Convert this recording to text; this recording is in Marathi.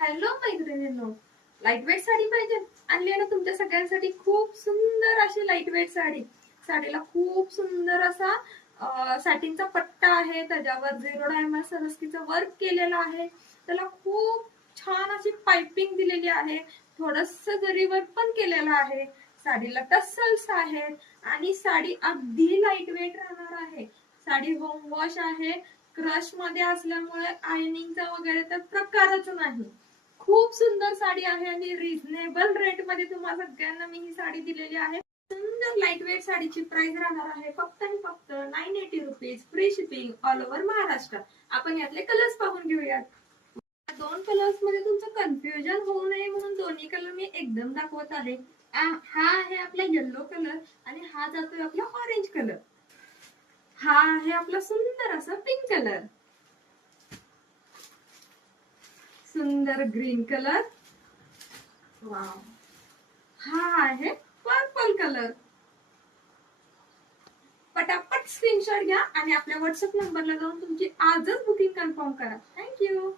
हॅलो मैत्रिणींनो, लाईट वेट साडी पाहिजे? आणली आहे ना तुमच्या सगळ्यांसाठी खूप सुंदर अशी लाईट वेट साडी. साडीला खूप सुंदर असा साटिनचा पट्टा आहे, त्याच्यावर 0 डायमंड सरस्कीचं वर्क केलेलं आहे. त्याला खूप छान अशी पाइपिंग दिलेली आहे, थोडस जरी वर्क पण केलेलं आहे. साडीला टसल्स आहेत आणि साडी अगदी लाईट वेट राहणार आहे. साडी होम वॉश आहे, क्रश मध्ये असल्यामुळे आयनिंगचा वगैरे तर प्रकारच नाही. खूप सुंदर साडी आहे आणि रिझनेबल रेट मध्ये तुम्हाला सगळ्यांना मी ही साडी दिलेली आहे. सुंदर लाईट वेट साडीची प्राइस राहणार आहे फक्त आणि फक्त 980 rupees, free shipping all over Maharashtra. आपण यातले कलर्स पाहून घेऊयात. दोन कलर्स मध्ये तुमचं कन्फ्युजन होऊ नये म्हणून दोन्ही कलर मी एकदम दाखवत आहे. हा आहे आपला येल्लो कलर आणि हा जातोय आपला ऑरेंज कलर. हा आहे आपला सुंदर असा पिंक कलर, सुंदर ग्रीन कलर, वाव. हा आहे पर्पल कलर. पटापट स्क्रीनशॉट घ्या आणि आपल्या व्हॉट्सअप नंबरला जाऊन तुमची आजच बुकिंग कन्फर्म करा. थँक्यू.